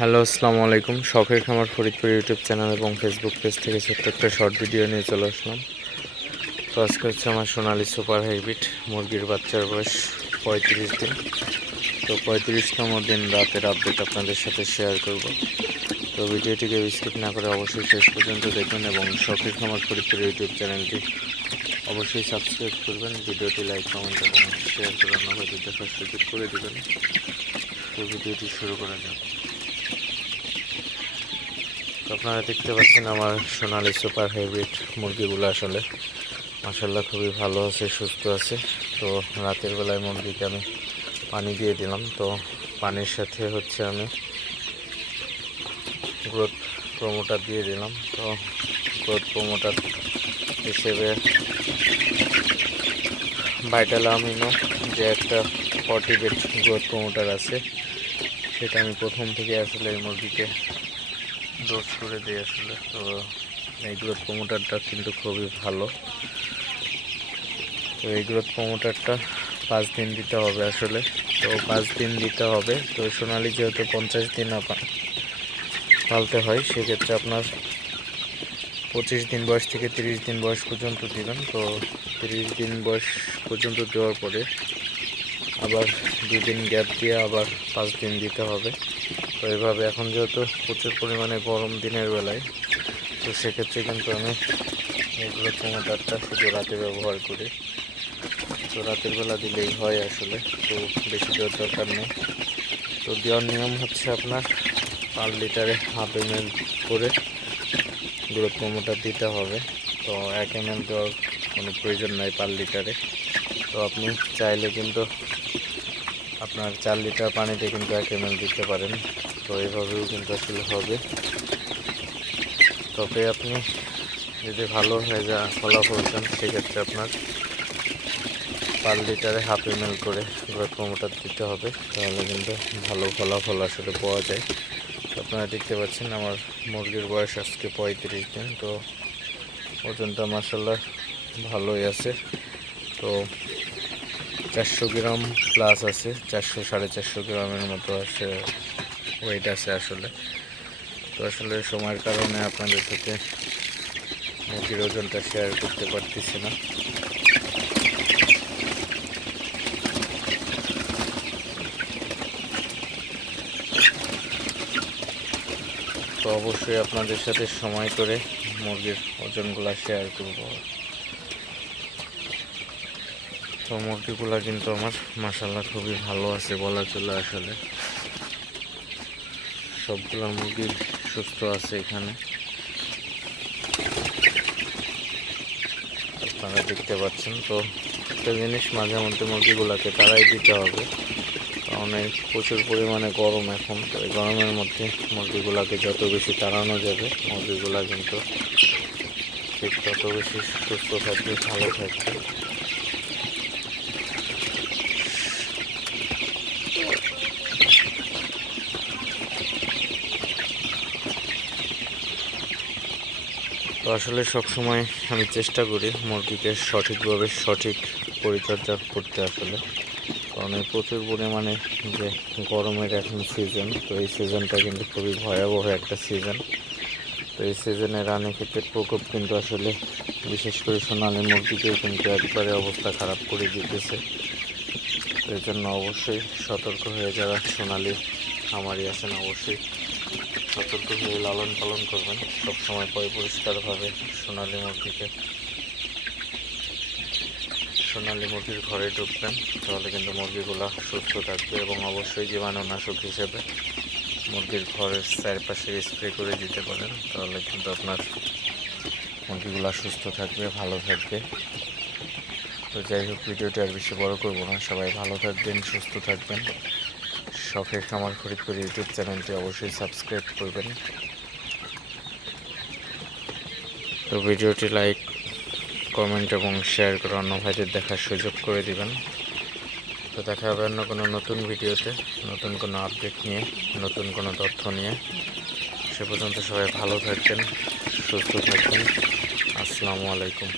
Hello, আসসালামু আলাইকুম। শখের খামার ফরিদপুর ইউটিউব চ্যানেল এবং ফেসবুক পেজ থেকে ছোট্ট একটা শর্ট ভিডিও নিয়ে চলে আসলাম। তো আজকে হচ্ছে আমার সোনালি সুপার হাইব্রিড মুরগির বাচ্চার বয়স পঁয়ত্রিশ দিন। তো পঁয়ত্রিশতম দিন রাতের আপডেট আপনাদের সাথে শেয়ার করব। তো ভিডিওটিকে স্কিপ না করে অবশ্যই শেষ পর্যন্ত দেখবেন এবং শখের খামার ফরিদপুর ইউটিউব চ্যানেলটি অবশ্যই সাবস্ক্রাইব করবেন, ভিডিওটি লাইক কমেন্ট এবং শেয়ার করে অন্যভাবে দেখার সুযোগ করে দেবেন। তো ভিডিওটি শুরু করা তো আপনারা দেখতে পাচ্ছেন আমার সোনালি সুপার হাইব্রিড মুরগিগুলো আসলে। মাসাল্লাহ খুবই ভালো আছে, সুস্থ আছে। তো রাতের বেলায় মুরগিকে আমি পানি দিয়ে দিলাম। তো পানির সাথে হচ্ছে আমি গ্রোথ প্রমোটার দিয়ে দিলাম। তো গ্রোথ প্রমোটার হিসেবে ভাইটাল আমিনো যে একটা ফর্টিবেট গ্রোথ প্রমোটার আছে, সেটা আমি প্রথম থেকে আসলে এই মুরগিকে ডোজ করে দিই আসলে। তো এই গ্রোথ প্রমোটারটা কিন্তু খুবই ভালো। তো এই গ্রোথ প্রমোটারটা পাঁচ দিন দিতে হবে আসলে। তো পাঁচ দিন দিতে হবে। তো সোনালি যেহেতু পঞ্চাশ দিন পালতে হয়, সেক্ষেত্রে আপনার পঁচিশ দিন বয়স থেকে তিরিশ দিন বয়স পর্যন্ত দিবেন। তো তিরিশ দিন বয়স পর্যন্ত দেওয়ার পরে আবার দুদিন গ্যাপ দিয়ে আবার পাঁচ দিন দিতে হবে। তো এইভাবে এখন যেহেতু প্রচুর পরিমাণে গরম দিনের বেলায়, তো সেক্ষেত্রে কিন্তু আমি এগুলো প্রমোটারটা শুধু রাতে ব্যবহার করি। তো রাতের বেলা দিলেই হয় আসলে, তো বেশি দেওয়ার দরকার নেই। তো দেওয়ার নিয়ম হচ্ছে আপনার পার লিটারে হাফ এম এল করে গ্রোথ প্রমোটার দিতে হবে। তো এক এম এল দেওয়ার কোনো প্রয়োজন নাই পার লিটারে। তো আপনি চাইলে কিন্তু আপনার চার লিটার পানিতে কিন্তু এক এম দিতে পারেন। তো এইভাবেও কিন্তু আসলে হবে। তবে আপনি যদি ভালো হয়ে যা ফলাফল চান, সেক্ষেত্রে আপনার পার লিটারে হাফ এম করে গ্রোথ প্রমোটার দিতে হবে, তাহলে কিন্তু ভালো ফলাফল আসলে পাওয়া যায়। আপনারা দেখতে পাচ্ছেন, আমার মুরগির বয়স আজকে পঁয়ত্রিশ দিন, তো ওজনটা মাসাল্লাহ ভালোই আছে। তো চারশো গ্রাম প্লাস আছে, চারশো সাড়ে চারশো গ্রামের মতো আছে। ওয়েট আছে আসলে। তো আসলে সময়ের কারণে আপনাদের সাথে মুরগির ওজনটা শেয়ার করতে পারতেছি না। তো অবশ্যই আপনাদের সাথে সময় করে মুরগির ওজনগুলো শেয়ার করব। তো মুরগিগুলো কিন্তু আমার মাসাল্লাহ খুবই ভালো আছে বলা চলে আসলে। সবগুলো মুরগি সুস্থ আছে এখানে। আপনারা দেখতে পাচ্ছেন তো, একটা জিনিস মাঝে মধ্যে মুরগিগুলোকে তারাই দিতে হবে। এই প্রচুর পরিমাণে গরম এখন তো এই গরমের মধ্যে মুরগিগুলোকে যত বেশি তাড়ানো যাবে, মুরগিগুলা কিন্তু ঠিক তত বেশি সুস্থ থাকবে, ভালো থাকবে। তো আসলে সব সময় আমি চেষ্টা করি মুরগিকে সঠিকভাবে সঠিক পরিচর্যা করতে আসলে। কারণ এই প্রচুর পরিমাণে যে গরমের এখন সিজন তো এই সিজনটা কিন্তু খুবই ভয়াবহ একটা সিজন তো এই সিজনে রানী ক্ষেতের প্রকোপ কিন্তু আসলে বিশেষ করে সোনালী মুরগিকেও কিন্তু একবারে অবস্থা খারাপ করে দিতেছে। এই জন্য অবশ্যই সতর্ক হয়ে যারা সোনালি খামারি আছেন অবশ্যই সতর্ক হয়ে লালন পালন করবেন। সবসময় পয় পরিষ্কারভাবে সোনালি মুরগিকে সোনালি মুরগির ঘরে ঢুকবেন, তাহলে কিন্তু মুরগিগুলো সুস্থ থাকবে এবং অবশ্যই জীবাণুনাশক হিসেবে মুরগির ঘরের চারপাশে স্প্রে করে দিতে পারেন, তাহলে কিন্তু আপনার মুরগিগুলো সুস্থ থাকবে, ভালো থাকবে। তো যাই হোক, ভিডিওটি আর বেশি বড় করব না। সবাই ভালো থাকবেন, সুস্থ থাকবেন। শখের খামার ফরিদপুর ইউটিউব চ্যানেলটি অবশ্যই সাবস্ক্রাইব করবেন। তো ভিডিওটি লাইক কমেন্ট এবং শেয়ার করে অন্য ভাইদের দেখার সুযোগ করে দিবেন। তো দেখা হবে অন্য কোনো নতুন ভিডিওতে, নতুন কোনো আপডেট নিয়ে, নতুন কোনো তথ্য নিয়ে। সে পর্যন্ত সবাই ভালো থাকবেন, সুস্থ থাকবেন। আসসালামু আলাইকুম।